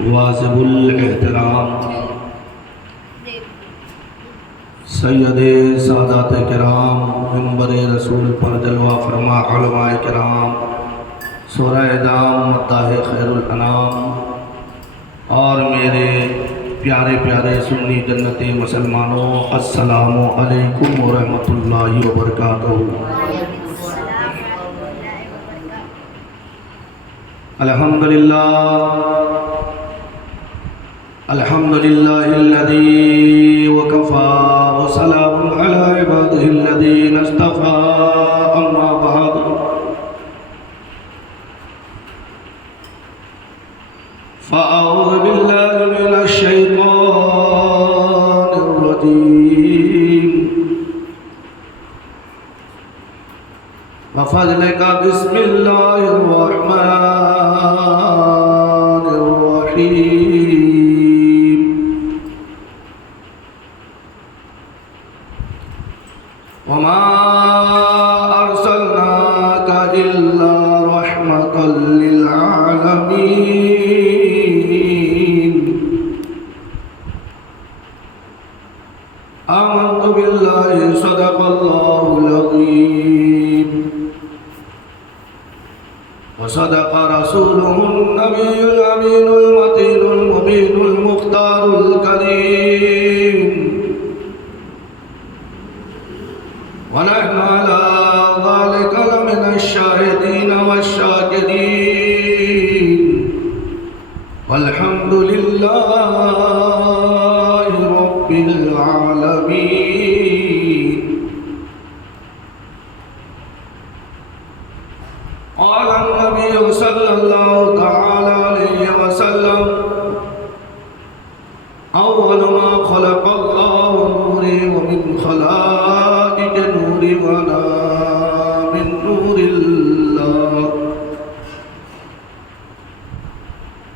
واجب الاحترام سید سادات کرام منبر رسول پر جلوہ فرما علماء کرام سورہ دام مداح خیر الانام اور میرے پیارے پیارے سنی جنتی مسلمانوں، السلام علیکم ورحمۃ اللہ وبرکاتہ۔ الحمدللہ الذی وکفا وسلام علی عبادہ الذین اصطفی، اما بعد فاعوذ باللہ من الشیطان الرجیم وفضلک بسم اللہ الرحمن الرحیم۔ وما أرسلناك إلا رحمة للعالمين، آمنت بالله صدق الله العظيم وصدق رسوله النبي الأمين المتين المبين المختار الكريم، ونحن على ذلك لمن الشاهدين والشاكرين، والحمد لله رب العالمين۔ قال النبي صلى الله تعالى عليه وسلم: أول ما خلق الله نوري ومن خلائق نوري وأنا من نور الله،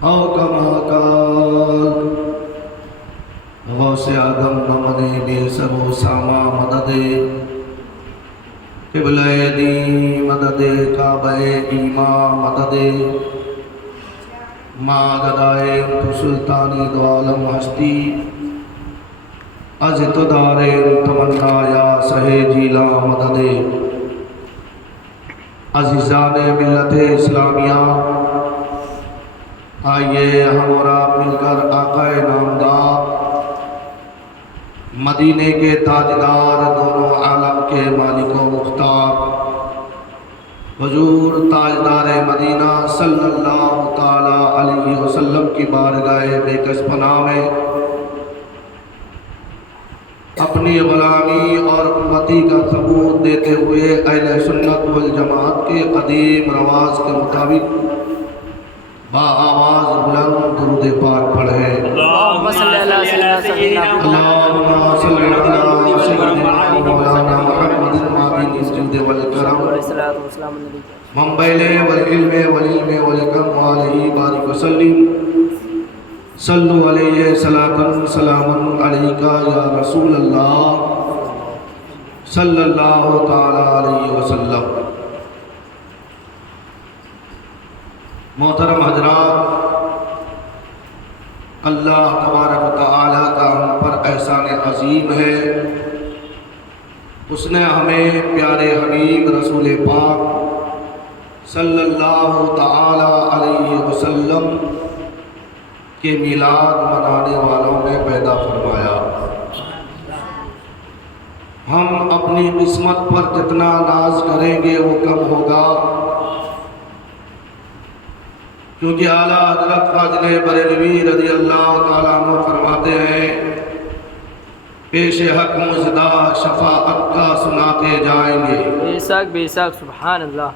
أو كما قال۔ غوث آدم نمدے بے سر و ساما مددے، قبلہ دی مددے، کعبہ ایمان مددے، ماں گدائے تو سلطانی دو عالم ہستی، از تو دارے تمنا یا سہے جیلا مددے۔ عزیزان ملت اسلامیہ، آئیے ہم اور آپ مل کر آقا نامدار مدینے کے تاجدار، دونوں عالم کے مالک و مختار، حضور تاجدار مدینہ صلی اللہ تعالی علیہ وسلم کی بارگاہ بےکس پناہ میں اپنی غلامی اور امتی کا ثبوت دیتے ہوئے اہل سنت والجماعت کے قدیم رواج کے مطابق با آواز بلند درود پاک پڑھیں۔ اللہم صلی علی سیدنا مولانا محمد مابین الجود والکرم منبع والعلم والحکم وآلہ بارک وسلم۔ صلو علیہ صلاۃ سلام علیکہ یا رسول اللہ صلی اللہ تعالی علیہ وسلم۔ محترم حضرات، اللہ تبارک و تعالیٰ کا ہم پر احسان عظیم ہے، اس نے ہمیں پیارے حبیب رسول پاک صلی اللہ تعالی علیہ وسلم کے میلاد منانے والوں میں پیدا فرمایا۔ ہم اپنی قسمت پر جتنا ناز کریں گے وہ کم ہوگا، کیونکہ اعلیٰ حضرت فاضل بریلوی رضی اللہ تعالیٰ عنہ فرماتے ہیں، پیش حق مزدہ شفاعت کا سناتے جائیں گے۔ بے شک سبحان اللہ۔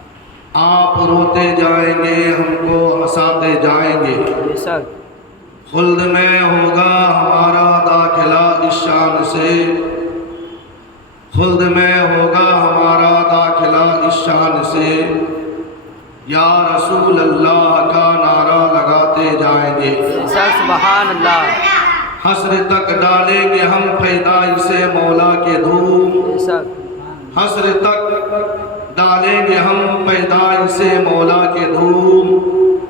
آپ روتے جائیں گے، ہم کو ہنساتے جائیں گے۔ بے شک خلد میں ہوگا ہمارا داخلہ اس شان سے، خلد میں ہوگا ہمارا داخلہ اس شان سے، یا رسول اللہ کا نعرہ لگاتے جائیں گے۔ سبحان اللہ۔ حسر تک ڈالیں گے ہم پیدائش مولا کے دھوم، حسر تک ڈالیں گے ہم پیدائش مولا کے دھوم،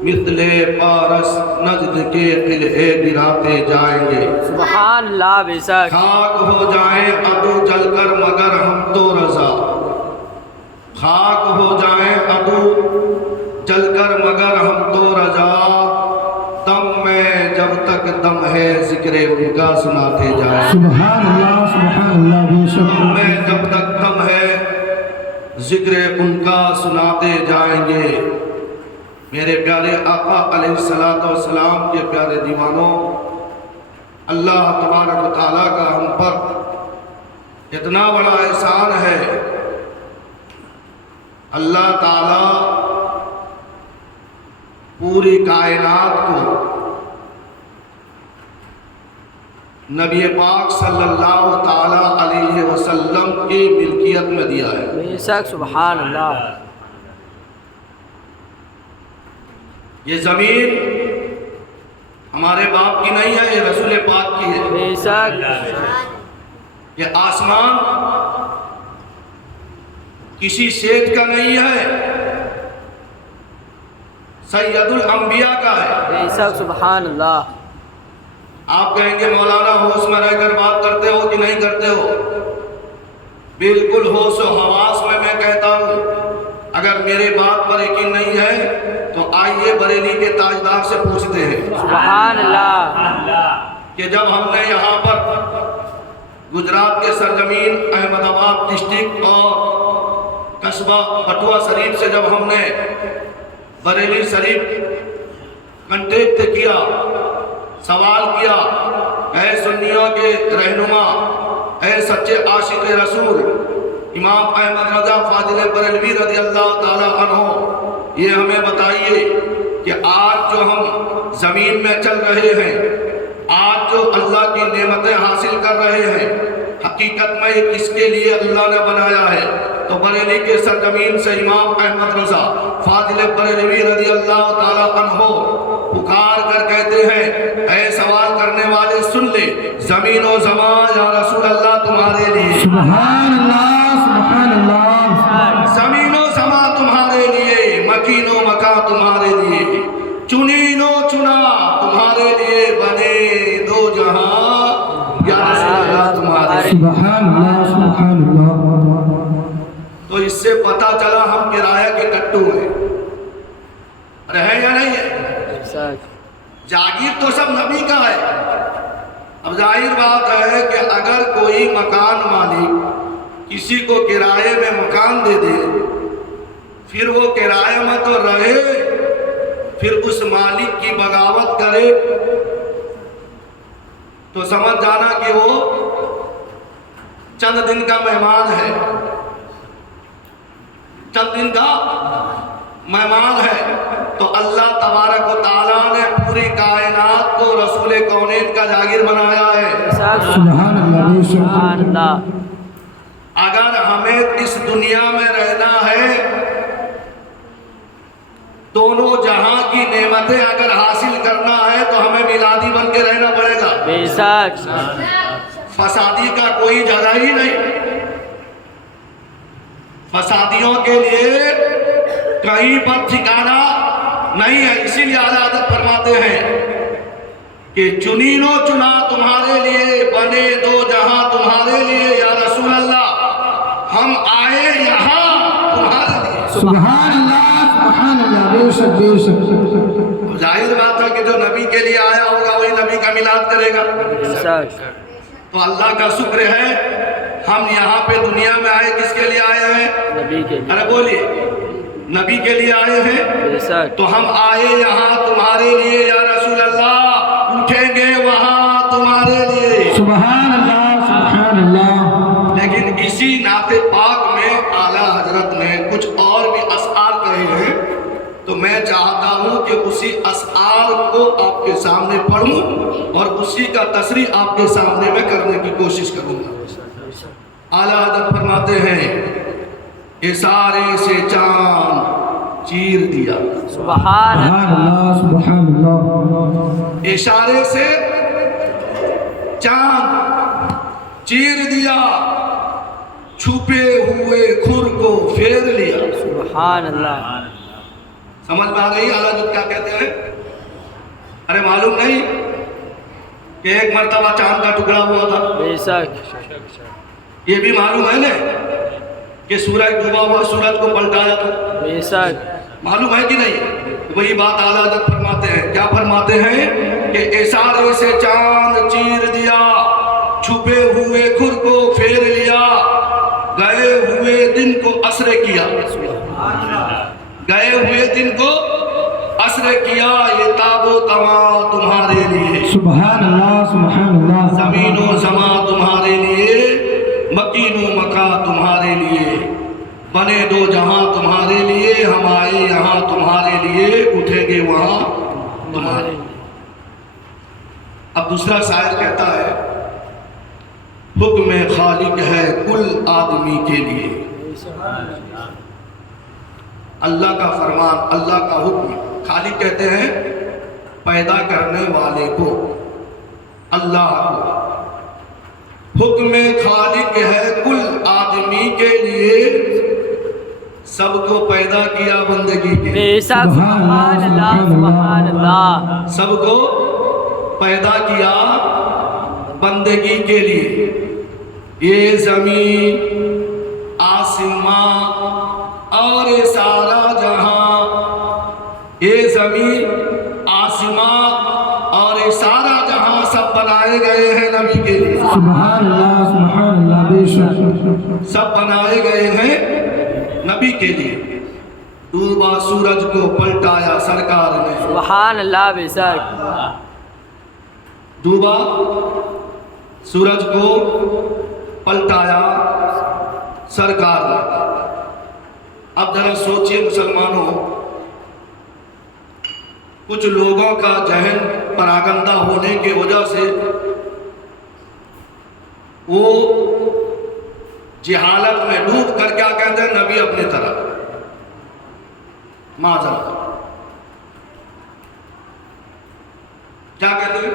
مثل پارس نجد کے قلعے گراتے جائیں گے. سبحان اللہ. بے شک. خاک ہو جائیں عدو جل کر مگر ہم تو رضا. خاک ہو جائیں عدو جل کر مگر ہم تو رضا. دم میں جب تک دم ہے ذکر ان کا سناتے جائیں. سبحان اللہ بے شک. دم میں جب تک دم ہے ذکر ان کا سناتے جائیں گے. میرے پیارے آقا علیہ السلام کے پیارے دیوانوں، اللہ تبارک و تعالیٰ کا ہم پر اتنا بڑا احسان ہے. اللہ تعالیٰ پوری کائنات کو نبی پاک صلی اللہ تعالیٰ علیہ وسلم کی ملکیت میں دیا ہے. بے شک. سبحان اللہ. یہ زمین ہمارے باپ کی نہیں ہے، یہ رسول پاک کی ہے. بے شک. یہ آسمان کسی شیخ کا نہیں ہے، سید الانبیاء کا ہے. بے شک. سبحان اللہ. آپ کہیں گے مولانا ہوش میں رہ کر بات کرتے ہو کہ نہیں کرتے ہو؟ بالکل ہوش و حواس میں کہتا ہوں. اگر میرے بات پر یقین نہیں ہے تو آئیے بریلی کے تاجدار سے پوچھتے ہیں. سبحان اللہ. کہ جب ہم نے یہاں پر گجرات کے سرزمین احمد آباد ڈسٹرکٹ اور قصبہ بٹوا شریف سے جب ہم نے بریلی شریف کنٹیکٹ کیا، سوال کیا، اے سنیوں کے رہنما، اے سچے عاشق رسول امام احمد رضا فاضل بریلوی رضی اللہ تعالیٰ عنہ، یہ ہمیں بتائیے کہ آج جو ہم زمین میں چل رہے ہیں، آج جو اللہ کی نعمتیں حاصل کر رہے ہیں، حقیقت میں یہ کس کے لیے اللہ نے بنایا ہے؟ تو بریلی کے سرزمین سے امام احمد رضا فاضل بریلوی رضی اللہ تعالیٰ عنہ پکار کر کہتے ہیں، اے سوال کرنے والے سن لے، زمین و زمان یا رسول اللہ تمہارے لیے. سبحان اللہ. زمین و زمان تمہارے لیے، مکین و مکان تمہارے لیے، چنین و چنا تمہارے لیے، بنے دو جہاں یا رسول اللہ تمہارے لیے. سبحان اللہ. تو اس سے پتا چلا ہم کرایہ کے کٹو ہیں. رہے یا نہیں ہے؟ بے شک. جاگیر تو سب نبی کا ہے. اب ظاہر بات ہے کہ اگر کوئی مکان مالک کسی کو کرائے میں مکان دے دے، پھر وہ کرائے میں تو رہے، پھر اس مالک کی بغاوت کرے، تو سمجھ جانا کہ وہ چند دن کا مہمان ہے، چند دن کا مہمان ہے. تو اللہ تبارک و تعالیٰ نے پوری کائنات کو رسول کونین کا جاگیر بنایا ہے. بے شک. سبحان اللہ بے شک. سبحان اللہ. اگر ہمیں اس دنیا میں رہنا ہے، دونوں جہاں کی نعمتیں اگر حاصل کرنا ہے تو ہمیں میلادی بن کے رہنا پڑے گا. بے شک. فسادی کا کوئی جگہ ہی نہیں. فسادیوں کے لیے کہیں پر ٹھکانہ نہیں ہے. اسی لیے اعلیٰ حضرت فرماتے ہیں کہ چنین و چنا تمہارے لیے، بنے دو جہاں تمہارے لیے یا رسول اللہ، ہم آئے یہاں تمہارے لیے. سبحان اللہ بے شک بے شک. ظاہر بات ہے کہ جو نبی کے لیے آیا ہوگا وہی نبی کا میلاد کرے گا. بے شک. تو اللہ کا شکر ہے ہم یہاں پہ دنیا میں آئے کس کے لیے آئے ہیں؟ نبی کے لیے. ارے بولیے، نبی کے لیے آئے ہیں. بے شک. تو ہم آئے یہاں تمہارے لیے یا رسول اللہ، اٹھیں گے وہاں تمہارے لیے. سبحان اللہ. لیکن اسی نعت پاک میں اعلیٰ حضرت نے کچھ اور بھی اشعار کہے ہیں، تو میں چاہتا ہوں کہ اسی اشعار کو آپ کے سامنے پڑھوں اور اسی کا تصریح آپ کے سامنے میں کرنے کی کوشش کروں گا. اعلیٰ حضرت فرماتے ہیں، اشارے سے چاند چیر دیا. سبحان اللہ. سبحان اللہ. اشارے سے چاند چیر دیا، چھپے ہوئے کھر کو پھیر لیا. سبحان اللہ. سمجھ میں آ رہی اعلیٰ حضرت کیا کہتے ہیں؟ ارے معلوم نہیں کہ ایک مرتبہ چاند کا ٹکڑا ہوا تھا؟ بے شک یہ بھی معلوم ہے نا کہ سورج ڈوبا ہوا سورج کو پلٹایا تھا؟ بے شک معلوم ہے کہ نہیں؟ وہی بات اعلیٰ حضرت فرماتے ہیں. کیا فرماتے ہیں؟ کہ اشارے سے چاند چیر دیا، چھپے ہوئے خور کو پھیر لیا، گئے ہوئے دن کو اسرے کیا، گئے ہوئے دن کو اسرے کیا، یہ تاب و توا تمہارے لیے، سبحان اللہ سبحان اللہ. زمین و زمان تمہارے لیے، مکین و مکان تمہارے لیے، بنے دو جہاں تمہارے لیے، ہم آئے یہاں تمہارے لیے، اٹھیں گے وہاں تمہارے لیے. اب دوسرا شاعر کہتا ہے حکم خالق ہے کل آدمی کے لیے. اللہ کا فرمان، اللہ کا حکم. خالق کہتے ہیں پیدا کرنے والے کو، اللہ کو. حکم خالق ہے کل آدمی کے لیے، سب کو پیدا کیا بندگی کے، بے شک سبحان اللہ سبحان اللہ. سب کو پیدا کیا بندگی کے لیے. یہ زمین آسمان اور یہ سارا جہاں، یہ زمین آسمان اور یہ سارا جہاں سب بنائے گئے ہیں نبی کے لیے، سبحان اللہ سبحان اللہ. بے شک سب بنائے گئے ہیں نبی کے لیے. ڈوبا سورج کو پلٹایا سرکار نے، سبحان اللہ. بے شک ڈوبا سورج کو پلٹایا سرکار نے. اب ذرا سوچئے مسلمانوں، کچھ لوگوں کا ذہن پراگندہ ہونے کی وجہ سے وہ جہالت میں ڈوب کر کیا کہتے ہیں؟ نبی اپنی طرح. معذرت کیا کہتے ہیں؟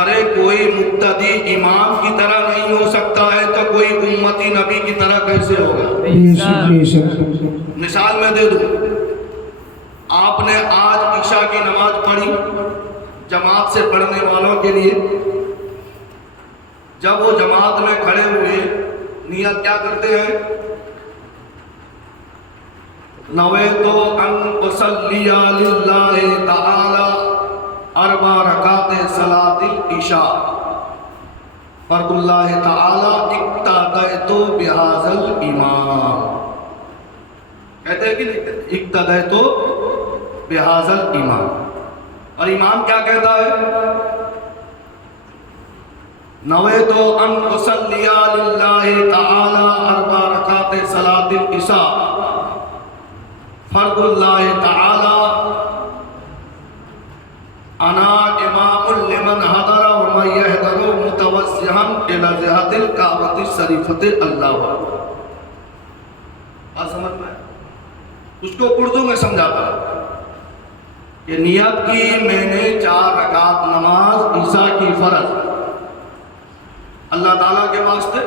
ارے کوئی مقتدی امام کی طرح نہیں ہو سکتا ہے تو کوئی امتی نبی کی طرح کیسے ہوگا؟ بے شک بے شک. مثال میں دے دوں، آپ نے آج عشاء کی نماز پڑھی جماعت سے پڑھنے والوں کے لیے. جب وہ جماعت میں کھڑے ہوئے نیت کیا کرتے ہیں؟ نویت ان اصلی للہ تعالی 4 رکعات صلاۃ العشاء فرض اللہ تعالی اقتدیت بہذا الامام. کہتے ہیں کہ نہیں کہتے؟ اقتدیت بہذا الامام. اور امام کیا کہتا ہے؟ نویت ان اصلی للہ تعالی 4 رکعات صلاۃ العشاء فرض اللہ تعالی انا امام لمن حضر ومن يحضر متوجها الى جهة الكعبة الشریفۃ. اللہ اکبر. بات سمجھ میں؟ اس کو اردو میں سمجھاتا ہے کہ نیت کی میں نے 4 رکعت نماز عشاء کی فرض اللہ تعالیٰ کے واسطے،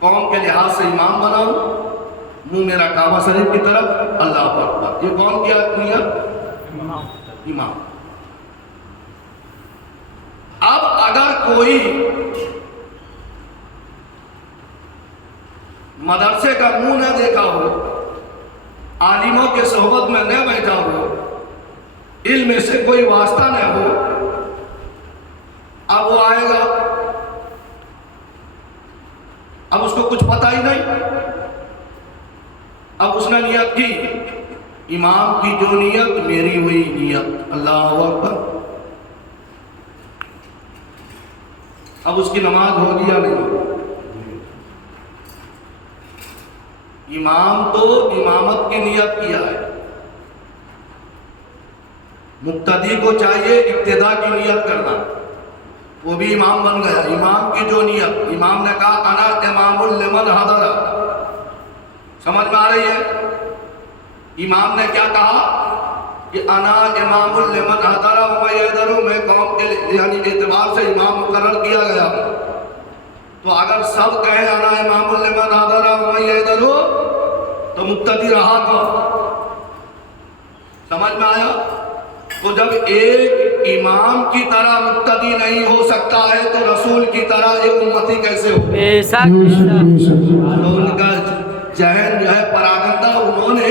قوم کے لحاظ سے امام بناؤں، منہ میرا کعبہ شریف کی طرف، اللہ اکبر. یہ کون کیا نیت؟ امام. اب اگر کوئی مدرسے کا منہ نہ دیکھا ہو، عالموں کے صحبت میں نہ بیٹھا ہو، علم سے کوئی واسطہ نہ ہو، اب وہ آئے گا، اب اس کو کچھ پتہ ہی نہیں. اب اس نے نیت کی، امام کی جو نیت میری وہی نیت، اللہ اکبر. اب اس کی نماز ہوگی یا نہیں؟ امام تو امامت کی نیت کیا ہے، مقتدی کو چاہیے ابتدا کی نیت کرنا، وہ بھی امام بن گیا. امام کی جو نیت، امام نے کہا انا امام لمن حضر. سمجھ میں آ رہی ہے؟ امام نے کیا کہا کہ انا امام لمن حضر ومن يحضر، میں قوم کے یعنی اعتبار سے امام مقرر کیا گیا. تو اگر سب کہیں انا امام لمن حضر ومن يحضر تو تو مقتدی رہا کون؟ سمجھ میں آیا؟ تو جب ایک امام کی طرح مقتدی نہیں ہو سکتا ہے تو رسول کی طرح ایک امتی کیسے ہو؟ بے شک بے شک بے شک تو ان کا ذہن جو ہے پراگندہ، انہوں نے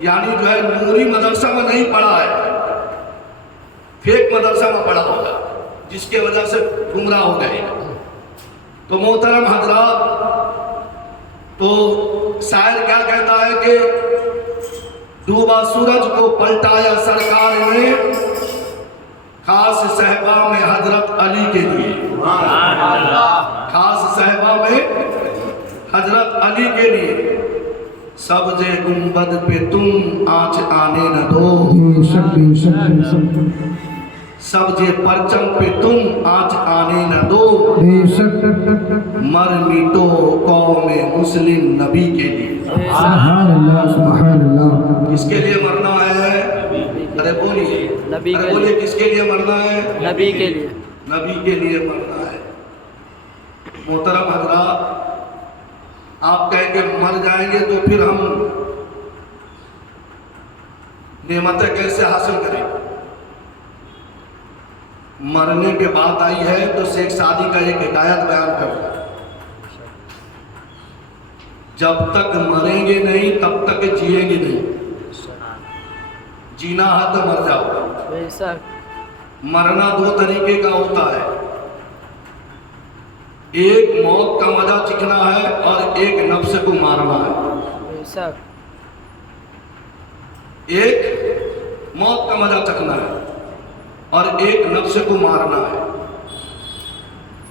یعنی جو ہے نوری مدرسہ میں نہیں پڑھا ہے، فیک مدرسہ میں پڑھا ہوگا، جس کے وجہ سے گمراہ ہو گئے۔ تو محترم حضرات، تو شاعر کیا کہتا ہے کہ ڈوبا سورج کو پلٹایا سرکار نے، خاص صحبہ میں حضرت علی کے لیے، خاص صحبہ میں حضرت علی کے لیے، سبز گنبد پہ تم آنچ آنے نہ دو، بے شک بے شک بے شک سبز پرچم پہ تم آنچ آنے نہ دو، بے شک مر میٹو قوم مسلم نبی کے لیے۔ سبحان اللہ سبحان اللہ کس کے لیے مرنا ہے؟ ارے بولیے، نبی کے ارے بولیے، کس کے لیے مرنا ہے؟ نبی کے لیے۔ نبی کے لیے مرنا ہے۔ محترم حضرات، آپ کہیں کہ مر جائیں گے تو پھر ہم نعمتیں کیسے حاصل کریں؟ مرنے کے بعد آئی ہے تو شیخ سعدی کا ایک حکایت بیان کرتا ہے، جب تک مریں گے نہیں تب تک جیئیں گے نہیں، جینا ہے تو مر جاؤ۔ بے شک مرنا دو طریقے کا ہوتا ہے، ایک موت کا مزہ چکھنا ہے اور ایک نفس کو مارنا ہے۔ بے شک ایک موت کا مزہ چکھنا ہے اور ایک نفس کو مارنا ہے۔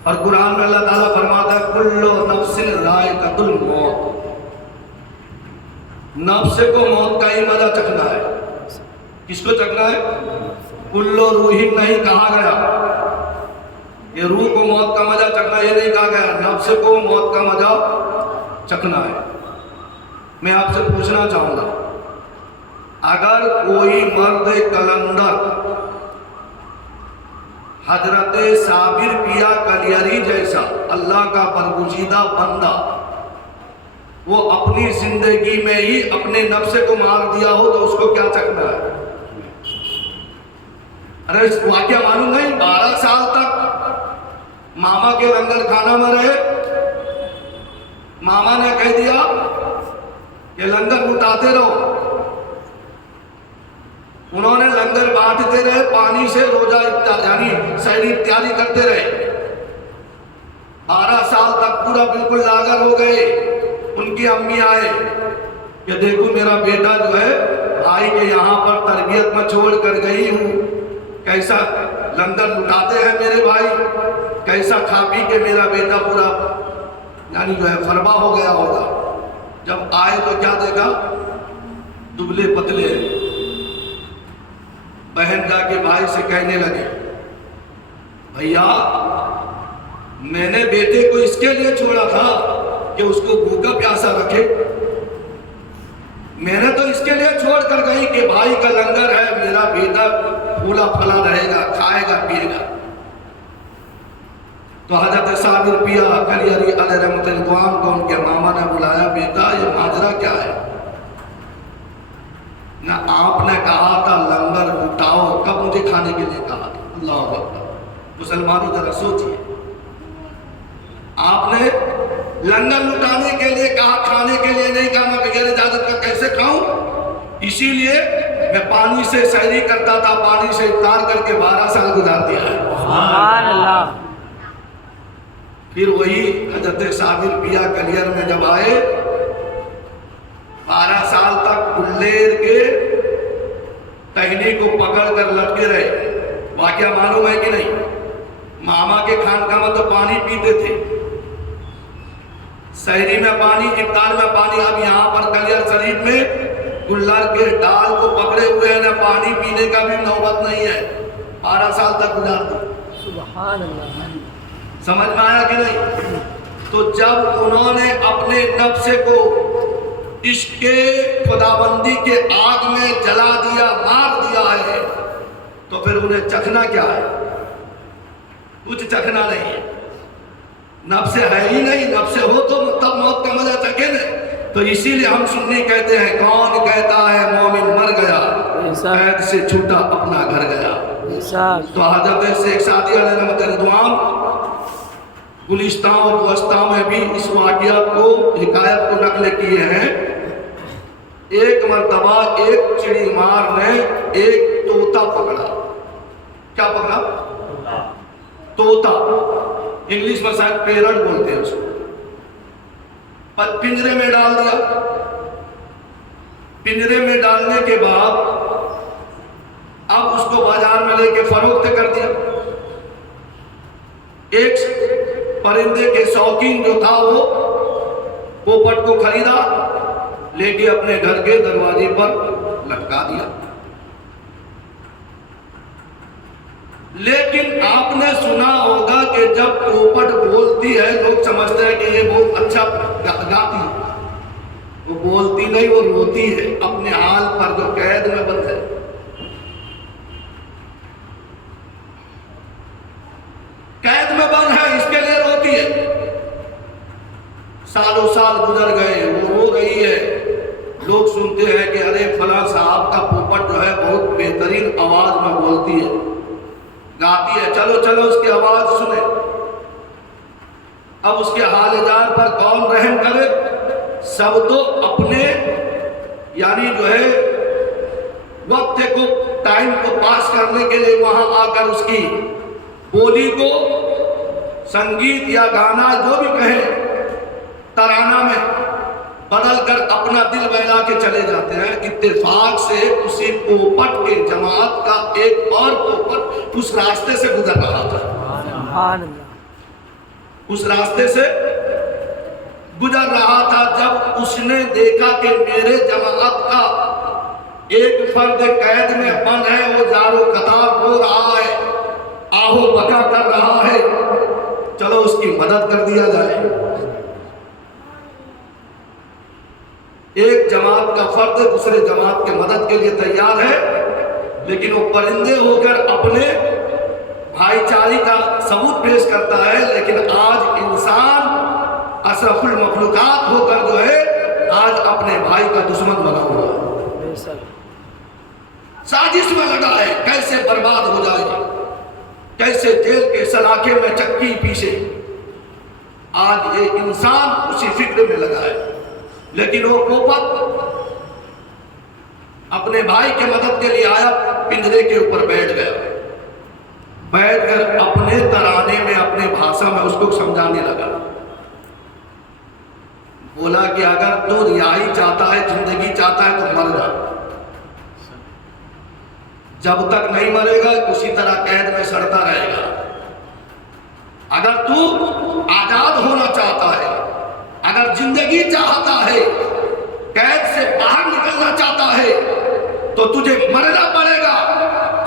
اور قرآن میں اللہ تعالیٰ فرماتا ہے کلو نفس ذائقۃ الموت، نفس کو موت کا ہی مزہ چکھنا ہے۔ کس کو چکھنا ہے؟ کلو روح نہیں کہا گیا، یہ روح کو موت کا مزہ چکھنا یہ نہیں کہا گیا، نفس کو موت کا مزہ چکھنا ہے۔ میں آپ سے پوچھنا چاہوں گا، اگر کوئی مرد کلندر حضرت صابر پیا کلیری جیسا اللہ کا برگزیدہ بندہ وہ اپنی زندگی میں ہی اپنے نفس کو مار دیا ہو تو اس کو کیا چکھنا ہے؟ ارے اس واقعہ معلوم نہیں، 12 سال تک ماما کے لنگر کھانا میں رہے، ماما نے کہہ دیا کہ لنگر لٹاتے رہو، انہوں نے لنگر بانٹتے رہے، پانی سے روزہ یعنی سحری تیاری کرتے رہے، 12 سال تک پورا بالکل لاغر ہو گئے۔ ان کی امی آئے کہ دیکھو میرا بیٹا جو ہے بھائی کے یہاں پر تربیت میں چھوڑ کر گئی ہوں، کیسا لنگر لٹاتے ہیں میرے بھائی، کیسا کھا پی کے میرا بیٹا پورا یعنی جو ہے فربا ہو گیا ہوگا۔ جب آئے تو کیا دیکھا؟ دبلے پتلے۔ بہن جا کے بھائی سے کہنے لگے بھیا میں نے بیٹے کو اس کے لیے چھوڑا تھا کہ اس کو بھوکا پیاسا رکھے، میں نے تو اس کے لیے چھوڑ کر گئی کہ بھائی کا لنگر ہے، میرا بیٹا پھولا پھلا رہے گا، کھائے گا پیے گا۔ تو حضرت صابر پیا کلیری علیہ رحمت اللہ کو ان کے ماما نے بلایا، بیٹا یہ ماجرا کیا ہے؟ نہ آپ نے کہا تھا لنگر لٹاؤ، کب مجھے کھانے کے لیے کہا تھا؟ اللہ اکبر، مسلمانوں ذرا سوچئے، آپ نے لنگر لٹانے کے لیے کہا، کھانے کے لیے نہیں کہا۔ میں بغیر اجازت کا کیسے کھاؤں؟ اسی لیے میں پانی سے سحری کرتا تھا، پانی سے افطار کر کے 12 سال گزار دیا ہے۔ سبحان اللہ۔ پھر وہی حضرت صابر پیا کلیر میں جب آئے، 12 سال تک گلیر کے ٹہنی کو پکڑ کر لٹکے رہے۔ واقعہ معلوم ہے کہ نہیں؟ ماما کے خانقاہ میں تو پانی پیتے تھے، سحری میں پانی، افطار میں پانی۔ اب یہاں پر کلیر شریف میں گلر کے ڈال کو پکڑے ہوئے ہیں، نہ پانی پینے کا بھی نوبت نہیں ہے، 12 سال تک گزار دی۔ سبحان اللہ۔ سمجھ میں آیا کہ نہیں؟ تو جب انہوں نے اپنے نفس کو عشق خداوندی کے آگ میں جلا دیا، مار دیا ہے، تو پھر انہیں چکھنا کیا ہے؟ کچھ چکھنا نہیں ہے، نفس ہے ہی نہیں۔ نفس ہو تو تب موت کا مزہ چکھے نا، تو اسی لیے ہم سنی کہتے ہیں کون کہتا ہے مومن مر گیا قید سے چھوٹا اپنا گھر گیا. بے شک تو حضرت شیخ سعدی علیہ رحمۃ رضوان گلستان اور گلستان میں بھی اس واقعہ کو حکایت کو نقل کیے ہیں. ایک مرتبہ ایک چڑی مار نے ایک طوطا پکڑا. کیا پکڑا؟ طوطا. انگلش میں شاید پیرٹ بولتے ہیں اس کو. پر پنجرے میں ڈال دیا. پنجرے میں ڈالنے کے بعد اب اس کو بازار میں لے کے فروخت کر دیا. ایک پرندے کے شوقین جو تھا وہ پوپٹ کو خریدا، لے کے اپنے گھر کے دروازے پر لٹکا دیا. لیکن آپ نے سنا ہوگا کہ جب پوپٹ بولتی ہے لوگ سمجھتے ہیں کہ یہ بہت اچھا گاتی ہے. وہ بولتی نہیں، وہ روتی ہے اپنے حال پر جو قید میں بند ہے. قید میں بند ہے اس کے لیے روتی ہے. سالوں سال گزر گئے، وہ رو رہی ہے. لوگ سنتے ہیں کہ ارے فلاں صاحب کا پوپٹ جو ہے بہت بہترین آواز میں بولتی ہے، گاتی ہے، چلو چلو اس کی آواز سنیں. اب اس کے حال جان پر کون رحم کرے؟ سب تو اپنے یعنی جو ہے وقت کو ٹائم کو پاس کرنے کے لیے وہاں آ کر اس کی بولی کو سنگیت یا گانا جو بھی کہیں ترانہ میں بدل کر اپنا دل بہلا کے چلے جاتے ہیں. اتفاق سے اسی پوپٹ کے جماعت کا ایک اور پوپٹ اس راستے سے گزر رہا تھا. سبحان اللہ. اس راستے سے گزر رہا تھا. جب اس نے دیکھا کہ میرے جماعت کا ایک فرد قید میں بند ہے، وہ زارو قطار رو رہا ہے، آہو بکا کر رہا ہے، چلو اس کی مدد کر دیا جائے. ایک جماعت کا فرد دوسرے جماعت کے مدد کے لیے تیار ہے، لیکن وہ پرندے ہو کر اپنے بھائی چارے کا ثبوت پیش کرتا ہے. لیکن آج انسان اشرف المخلوقات ہو کر جو ہے آج اپنے بھائی کا دشمن بنا ہوا ہے. بے شک. سازش میں لگا ہے کیسے برباد ہو جائے، کیسے جیل کے سلاخے میں چکی پیسے. آج یہ انسان اسی فکر میں لگا ہے. لیکن وہ پوپٹ اپنے بھائی کے مدد کے لیے آیا، پنجرے کے اوپر بیٹھ گیا. بیٹھ کر اپنے ترانے میں اپنے بھاشا میں اس کو سمجھانے لگا. بولا کہ اگر تو رہائی چاہتا ہے، زندگی چاہتا ہے تو مر جا. جب تک نہیں مرے گا اسی طرح قید میں سڑتا رہے گا. اگر تو آزاد ہونا چاہتا ہے، اگر زندگی چاہتا ہے، قید سے باہر نکلنا چاہتا ہے تو تجھے مرنا پڑے گا.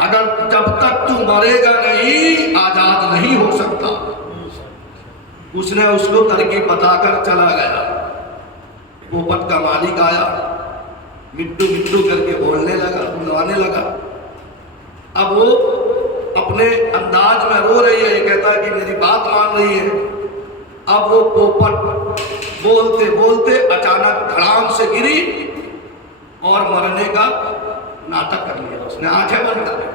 اگر جب تک تو مرے گا نہیں آزاد نہیں ہو سکتا. اس نے اس کو ترکیب بتا کر چلا گیا. پوپٹ کا مالک آیا، مٹو مٹو کر کے بولنے لگا، بلوانے لگا. اب وہ اپنے انداز میں رو رہی ہے، یہ کہتا ہے کہ میری بات مان رہی ہے. اب وہ پوپٹ بولتے بولتے اچانک دھڑام سے گری اور مرنے کا ناٹک کر لیا. اس نے آنکھیں بند کر دی،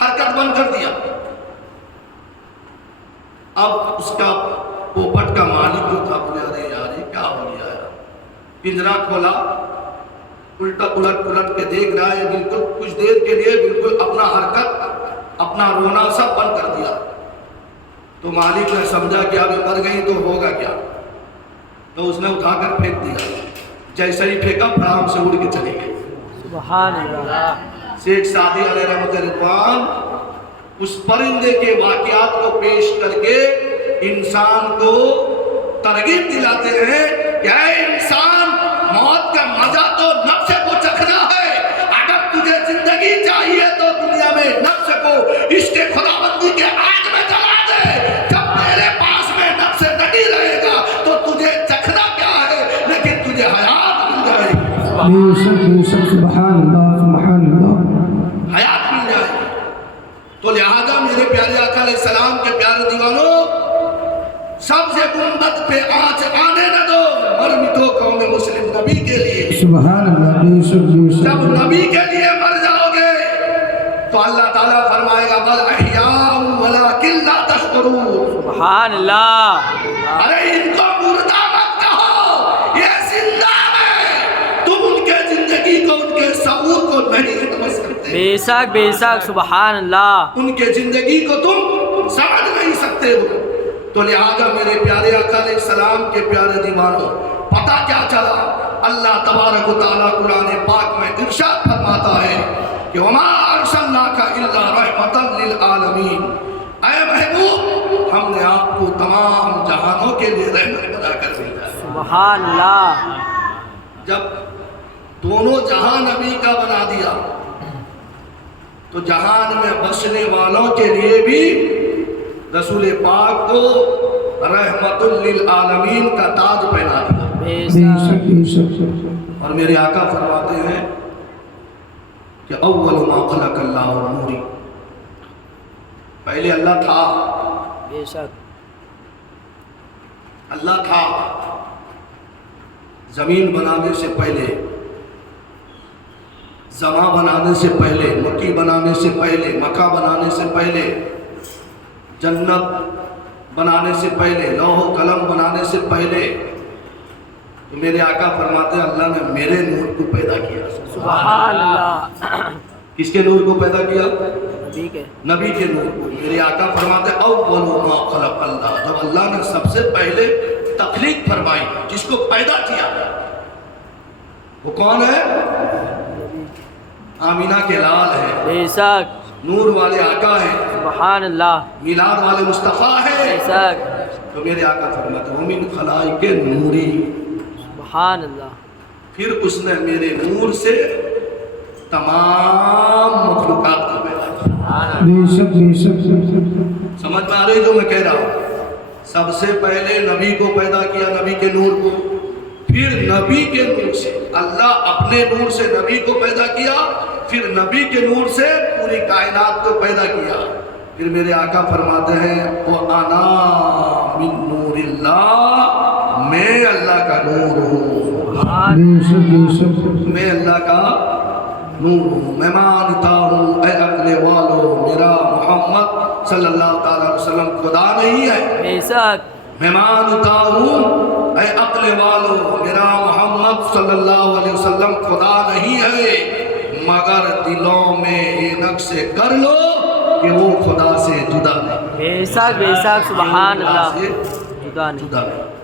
حرکت بند کر دیا. اب اس کا پوپٹ کا مالک جو تھا بولے ارے یار یہ کیا ہو گیا ہے. پنجرا کھولا، الٹا الٹ الٹ کے دیکھ رہا ہے. بالکل کچھ دیر کے لیے بالکل اپنا حرکت اپنا رونا سب بند کر دیا. تو مالک نے سمجھا کہ اب مر گئی تو ہوگا کیا، تو اس نے اٹھا کر پھینک دیا. جیسے ہی پھینکا پھڑام سے اڑ کے چلی گئی. سبحان اللہ. شیخ سعدی علیہ رحمۃ رضوان اس پرندے کے واقعات کو پیش کر کے انسان کو ترغیب دلاتے ہیں کہ اے انسان، موت کا مزہ تو نفس کو چکھنا ہے. اگر تجھے زندگی چاہیے تو دنیا میں نفس کو عشق خداوندی کے آگ میں جلا دے. جب تیرے پاس میں نفس نہیں رہے گا تو تجھے چکھنا کیا ہے، لیکن تجھے حیات مل جائے گی. بے شک سبحان اللہ سبحان اللہ. حیات مل جائے گی. تو لہذا میرے پیارے آقا علیہ السلام کے پیارے دیوانوں، سبز گنبد پہ آنچ آنے نہ دو، مر مٹو قوم مسلم نبی کے لیے۔ سبحان اللہ، بے شک بے شک۔ جب نبی کے لیے مر جاؤ گے تو اللہ تعالیٰ فرمائے گا بل احیاء ولکن لا تشعرون۔ سبحان اللہ۔ ارے ان کو مردہ مت کہو، یہ زندہ ہے، تم ان کے زندگی کو، ان کے شعور کو نہیں سمجھ سکتے، بے شک بے شک، سبحان اللہ۔ ان کے زندگی کو تم سمجھ نہیں سکتے ہو۔ تو لہذا میرے پیارے آقا علیہ السلام کے پیارے دیوانوں، پتہ کیا چلا؟ اللہ تبارک و تعالیٰ قرآن پاک میں ارشاد فرماتا ہے کہ وما ارسلناک الا رحمتا للعالمین، اے محبوب ہم نے آپ کو تمام جہانوں کے لیے رحمت بنا کر بھیجا ہے۔ سبحان اللہ۔ جب دونوں جہاں نبی کا بنا دیا تو جہان میں بسنے والوں کے لیے بھی رسول پاک کو رحمت للعالمین کا تاج پہنا دیا۔ بے بے شک شک بے شک۔ اور میرے آقا فرماتے ہیں کہ اول ما خلق اللہ نوری، پہلے اللہ تھا، بے شک اللہ تھا زمین بنانے سے پہلے، زماں بنانے سے پہلے، مکی بنانے سے پہلے، مکہ بنانے سے پہلے، جنت بنانے سے پہلے، لوح و قلم بنانے سے پہلے، تو میرے آقا فرماتے ہیں اللہ نے میرے نور کو پیدا کیا۔ سبحان اللہ۔ کس کے نور کو پیدا کیا؟ ٹھیک ہے۔ نبی کے نور کو۔ میرے آقا فرماتے ہیں اول ما خلق اللہ، جب اللہ نے سب سے پہلے تخلیق فرمائی، جس کو پیدا کیا، وہ کون ہے؟ آمینہ کے لال ہے، بے شک نور والے آقا ہیں، سبحان اللہ۔ میلاد والے مصطفیٰ بے ہیں۔ شک تو میرے آقا فرماتے ہیں ومن خلائق نوری، سبحان اللہ۔ پھر اس نے میرے نور سے تمام مخلوقات کو پیدا کیا۔ بے شک بے شک۔ سمجھ میں آ رہی جو میں کہہ رہا ہوں؟ سب سے پہلے نبی کو پیدا کیا، نبی کے نور کو، پھر نبی کے نور سے اللہ اپنے نور سے نبی کو پیدا کیا، پھر نبی کے نور سے پوری کائنات کو پیدا کیا۔ پھر میرے آقا فرماتے ہیں وَأَنَا مِن نُورِ اللَّهِ، میں اللہ کا نور ہوں، بے شک بے شک۔ میں اللہ کا نور ہوں، میں مانتا ہوں اے عقل والو میرا محمد صلی اللہ تعالیٰ علیہ وسلم خدا نہیں ہے۔ بے شک میں مانتا ہوں اے عقل والو میرا محمد صلی اللہ علیہ وسلم خدا نہیں ہے، مگر دلوں میں یہ نقش کر لو کہ وہ خدا سے جدا نہیں، بے شک بے شک، سبحان خدا اللہ۔ سے جدا نہیں۔ جدا نہیں۔